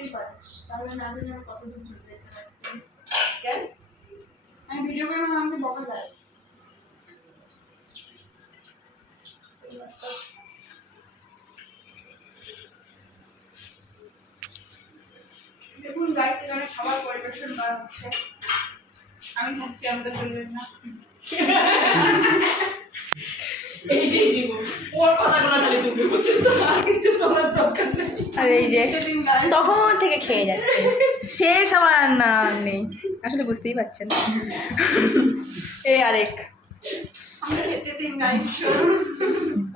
বুঝতেই পারিস, তাহলে না জানি আমি কত দূর চলে যেতে পারি। কেন আমি ভিডিও করে আমাকে বকা দেয়। দেখুন গাইড এখানে খাবার পরিবেশন করা হচ্ছে, আমি খাচ্ছি, আমাকে বললেন না। এইটাই জীবন, ওর কথাগুলো খালি তুমি বুঝছিস তো, আর কিছু তোমার দরকার নেই। আর এই যে তখন থেকে খেয়ে যাচ্ছে, শেষ আবার রান্না নেই, আসলে বুঝতেই পারছেন। এই আরেক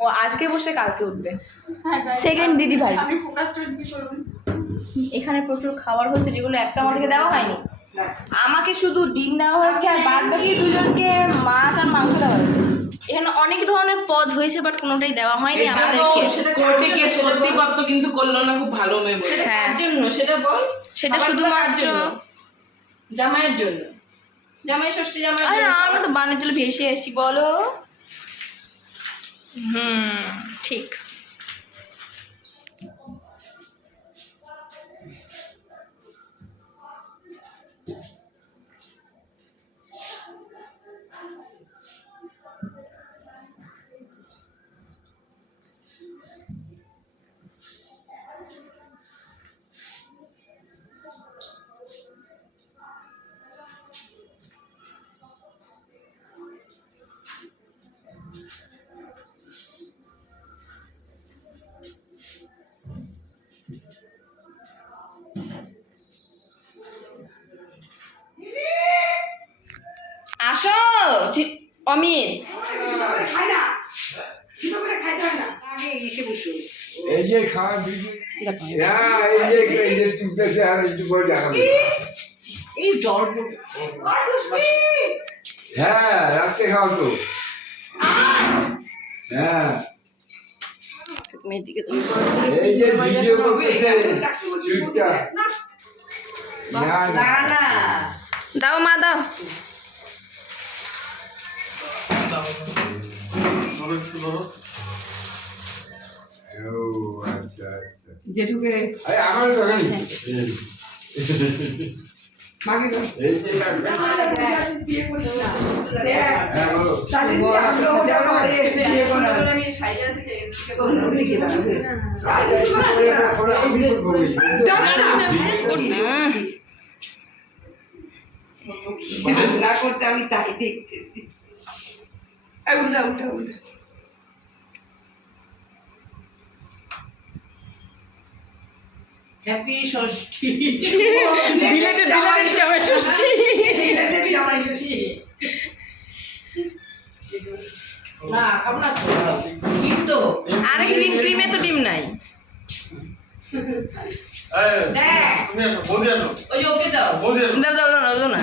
ও আজকে বসে কালকে উঠবে। সেকেন্ড দিদি ভাই এখানে প্রচুর খাবার হচ্ছে, যেগুলো একটা আমাদেরকে দেওয়া হয়নি। আমাকে শুধু ডিম দেওয়া হয়েছে, আর বাদ বাকি দুজনকে মাছ আর মাংস দেওয়া হয়েছে। এখানে অনেক ধরনের পদ হয়েছে, বাট কোনোটাই দেওয়া হয়নি আমাদেরকে। সত্যি কথা কিন্তু করলো না, খুব ভালো মেয়ে। সেটা কার জন্য সেটা বল? সেটা শুধুমাত্র জামাইয়ের জন্য, জামাই ষষ্ঠী জামাই। আমরা তো বানের জন্য ভেসে এসেছি বলো। ঠিক। আসো অমিত। এই যে খাওয়া এই যে চুপতেছে আর একটু করে দেখাবে। এই জ্বর হ্যাঁ রাত্রে খাও তো। হ্যাঁ এই যে ভিডিও করতেছে চুপটা। না না দাও মা দাও। ও আচ্ছা আচ্ছা। জেঠুকে আরে আমার দোকানি মাকে এই যে হ্যাঁ বলো। আমি সাইয়া আছি যে না করছে, আমি তাই দেখতেছি। উল্টা উল্টা উল্টা। হ্যাপি ষষ্ঠী। বিলেটেড জামাই ষষ্ঠী। জামাই ষষ্ঠী। না খাবো না, ডিম তো। আরে ক্রিমে তো ডিম নাই। ওই যে ওকে দাও। দাও দাও না।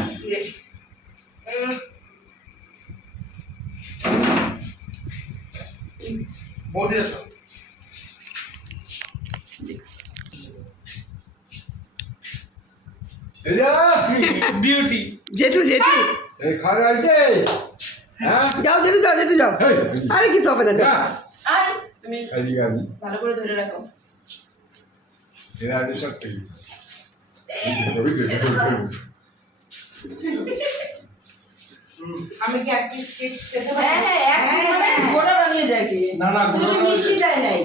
ডিউটি। জেঠু এই খাওয়া আছে। হ্যাঁ যাও জেঠু যাও। আরে কিছু হবে না, যাও। আয় তুমি কালি গাবি ভালো করে ধরে রাখো। এরা আগে সব পেয়ে আমি কি এক পিস কেক খেতে পারি? হ্যাঁ এক পিস মানে গোটা বানিয়ে যায় কি? না গোটা মিষ্টি যায় নাই।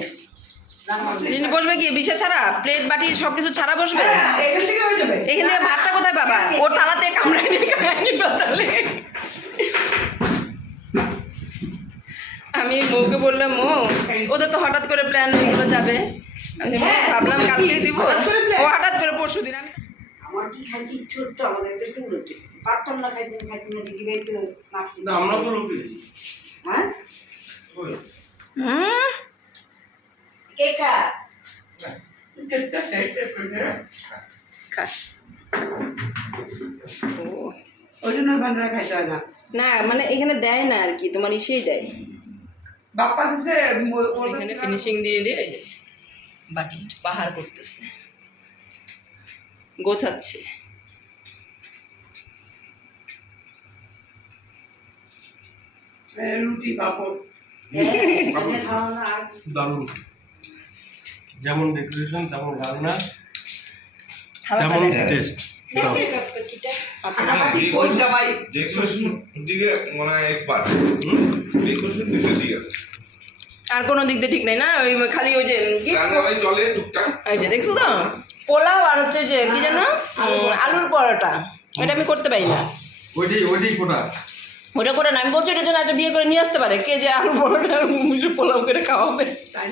রিনি বসবে কি বিশে ছাড়া, প্লেট বাটি সবকিছু ছাড়া বসবে? এখান থেকে হয়ে যাবে। এখান থেকে ভাতটা কোথায় পাবা? ওর থালাতে কামড়াই নিয়ে খায়নি তাহলে। আমি মৌকে বললাম মৌ, ওদের তো হঠাৎ করে প্ল্যান হয়ে গেলো যাবে, আমি ভাবলাম কালকে দিব, ও হঠাৎ করে পরশু দিন। আমার কি খাইতে ইচ্ছে হতো, আমাদের তো একটু উল্টে পারতাম না, খাইতে না দিদি ভাই তো না আমরা তো লোক হ্যাঁ কে খা কেকটা সাইডে করে খা। ওই জন্য ভান্ডারা খাইতে হয় না। না মানে এখানে দেয় না আর কি, তোমার ইসেই দেয়। বাপ্পা দিছে এখানে ফিনিশিং দিয়ে দিয়ে এই যে বাটি পাহাড় করতেছে, গোছাচ্ছে। রুটি পাপড় দারুণ, যেমন ডেকোরেশন তেমন রান্না। হালকা দেখা টেস্ট ফাটাফাটি কোষ জামাই যে কোশ্চেন দিকে মানে এক্সপার্ট এই কোশ্চেন দিকে ঠিক আছে আর কোনো দিক দিয়ে ঠিক নেই না ওই খালি ওই যে কি রান্না বাড়ি চলে টুকটাক এই যে দেখছো তো পোলাও আর হচ্ছে যে কি যেন আলুর পরোটা এটা আমি করতে পারি না ওইটাই কোটা ওটা করে না আমি বলছি এটার জন্য একটা বিয়ে করে নিয়ে আসতে পারে কে যে আলু পরোটা আর পোলাও করে খাওয়াবে তাই